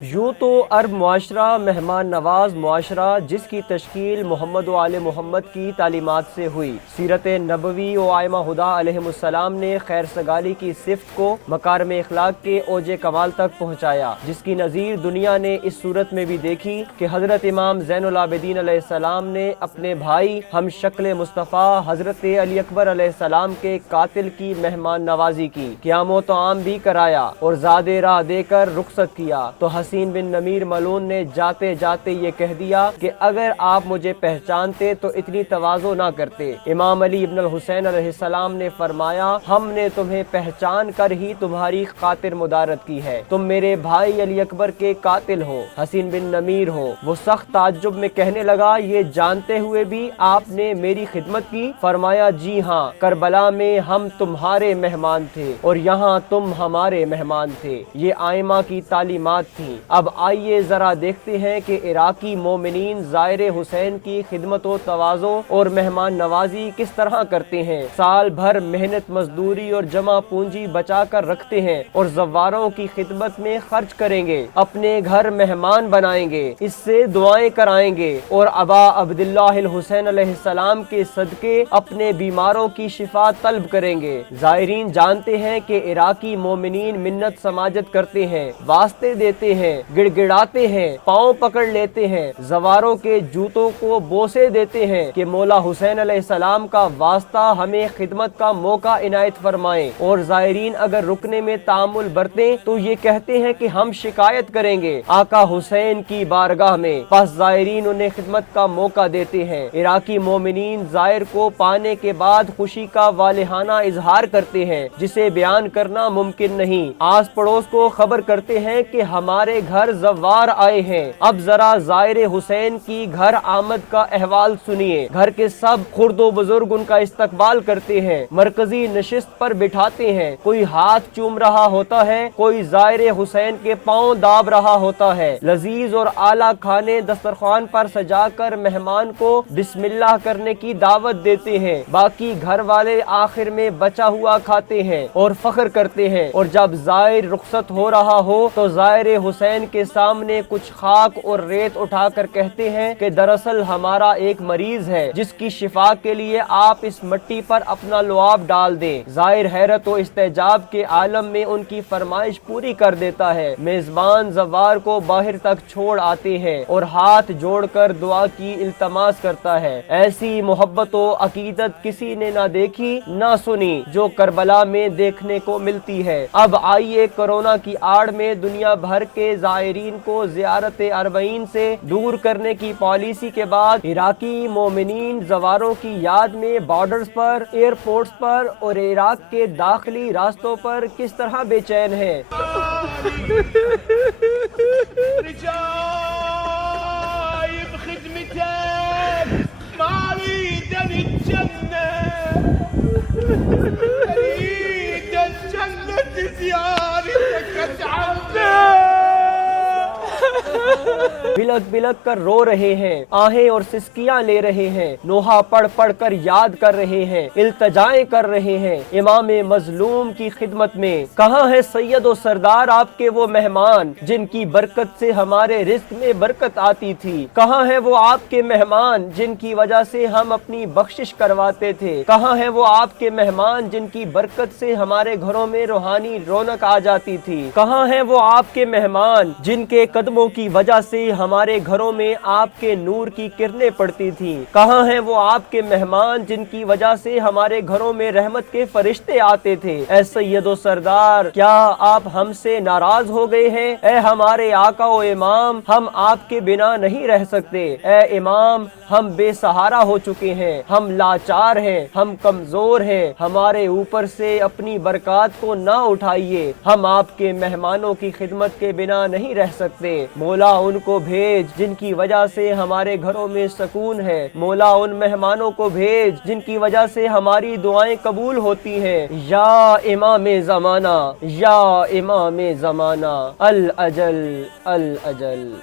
یوں تو عرب معاشرہ مہمان نواز معاشرہ جس کی تشکیل محمد و آل محمد کی تعلیمات سے ہوئی، سیرت نبوی و آئمہ ہدیٰ علیہم السلام نے خیر سگالی کی صفت کو مکارم اخلاق کے اوج کمال تک پہنچایا، جس کی نظیر دنیا نے اس صورت میں بھی دیکھی کہ حضرت امام زین العابدین علیہ السلام نے اپنے بھائی ہم شکل مصطفیٰ حضرت علی اکبر علیہ السلام کے قاتل کی مہمان نوازی کی، قیام و طعام بھی کرایا اور زاد راہ دے کر رخصت کیا تو حسین بن نمیر ملعون نے جاتے جاتے یہ کہہ دیا کہ اگر آپ مجھے پہچانتے تو اتنی تواضع نہ کرتے۔ امام علی ابن الحسین علیہ السلام نے فرمایا، ہم نے تمہیں پہچان کر ہی تمہاری خاطر مدارت کی ہے، تم میرے بھائی علی اکبر کے قاتل ہو، حسین بن نمیر ہو۔ وہ سخت تعجب میں کہنے لگا، یہ جانتے ہوئے بھی آپ نے میری خدمت کی؟ فرمایا، جی ہاں، کربلا میں ہم تمہارے مہمان تھے اور یہاں تم ہمارے مہمان تھے۔ یہ آئمہ کی تعلیمات تھیں۔ اب آئیے ذرا دیکھتے ہیں کہ عراقی مومنین زائر حسین کی خدمت و تواضع اور مہمان نوازی کس طرح کرتے ہیں۔ سال بھر محنت مزدوری اور جمع پونجی بچا کر رکھتے ہیں اور زواروں کی خدمت میں خرچ کریں گے، اپنے گھر مہمان بنائیں گے، اس سے دعائیں کرائیں گے اور ابا عبداللہ الحسین علیہ السلام کے صدقے اپنے بیماروں کی شفا طلب کریں گے۔ زائرین جانتے ہیں کہ عراقی مومنین منت سماجت کرتے ہیں، واسطے دیتے ہیں، گڑ گڑاتے ہیں، پاؤں پکڑ لیتے ہیں، زواروں کے جوتوں کو بوسے دیتے ہیں کہ مولا حسین علیہ السلام کا واسطہ ہمیں خدمت کا موقع عنایت فرمائیں، اور زائرین اگر رکنے میں تعامل برتیں تو یہ کہتے ہیں کہ ہم شکایت کریں گے آقا حسین کی بارگاہ میں، پس زائرین انہیں خدمت کا موقع دیتے ہیں۔ عراقی مومنین زائر کو پانے کے بعد خوشی کا والہانہ اظہار کرتے ہیں جسے بیان کرنا ممکن نہیں۔ آس پڑوس کو خبر کرتے ہیں کہ ہمارے گھر زوار آئے ہیں، اب ذرا زائر حسین کی گھر آمد کا احوال سنیے۔ گھر کے سب خرد و بزرگ ان کا استقبال کرتے ہیں، مرکزی نشست پر بٹھاتے ہیں، کوئی ہاتھ چوم رہا ہوتا ہے، کوئی زائر حسین کے پاؤں داب رہا ہوتا ہے۔ لذیذ اور اعلیٰ کھانے دسترخوان پر سجا کر مہمان کو بسم اللہ کرنے کی دعوت دیتے ہیں، باقی گھر والے آخر میں بچا ہوا کھاتے ہیں اور فخر کرتے ہیں، اور جب زائر رخصت ہو رہا ہو تو زائر حسین کے سامنے کچھ خاک اور ریت اٹھا کر کہتے ہیں کہ دراصل ہمارا ایک مریض ہے جس کی شفا کے لیے آپ اس مٹی پر اپنا لعاب ڈال دیں۔ زائر حیرت و استعجاب کے عالم میں ان کی فرمائش پوری کر دیتا ہے۔ میزبان زوار کو باہر تک چھوڑ آتے ہیں اور ہاتھ جوڑ کر دعا کی التماس کرتا ہے۔ ایسی محبت و عقیدت کسی نے نہ دیکھی نہ سنی جو کربلا میں دیکھنے کو ملتی ہے۔ اب آئیے کرونا کی آڑ میں دنیا بھر کے زائرین کو زیارت اربعین سے دور کرنے کی پالیسی کے بعد عراقی مومنین زواروں کی یاد میں بارڈرز پر، ایئرپورٹس پر اور عراق کے داخلی راستوں پر کس طرح بے چین ہیں۔ رجايب خدمتك ما اريد الجنة، اريد الجنة زيارتك اتعلم۔ بلک بلک کر رو رہے ہیں، آہیں اور سسکیاں لے رہے ہیں، نوحہ پڑھ پڑھ کر یاد کر رہے ہیں، التجائیں کر رہے ہیں امام مظلوم کی خدمت میں۔ کہاں ہے سید و سردار آپ کے وہ مہمان جن کی برکت سے ہمارے رزق میں برکت آتی تھی؟ کہاں ہے وہ آپ کے مہمان جن کی وجہ سے ہم اپنی بخشش کرواتے تھے؟ کہاں ہے وہ آپ کے مہمان جن کی برکت سے ہمارے گھروں میں روحانی رونق آ جاتی تھی؟ کہاں ہے وہ آپ کے مہمان جن کے قدموں کی وجہ سے ہمارے گھروں میں آپ کے نور کی کرنیں پڑتی تھیں؟ کہاں ہیں وہ آپ کے مہمان جن کی وجہ سے ہمارے گھروں میں رحمت کے فرشتے آتے تھے؟ اے سید و سردار، کیا آپ ہم سے ناراض ہو گئے ہیں؟ اے ہمارے آقا و امام، ہم آپ کے بنا نہیں رہ سکتے۔ اے امام، ہم بے سہارا ہو چکے ہیں، ہم لاچار ہیں، ہم کمزور ہیں، ہمارے اوپر سے اپنی برکات کو نہ اٹھائیے، ہم آپ کے مہمانوں کی خدمت کے بنا نہیں رہ سکتے۔ مولا ان کو بھیج جن کی وجہ سے ہمارے گھروں میں سکون ہے، مولا ان مہمانوں کو بھیج جن کی وجہ سے ہماری دعائیں قبول ہوتی ہیں۔ یا امام زمانہ، یا امام زمانہ، الاجل الاجل۔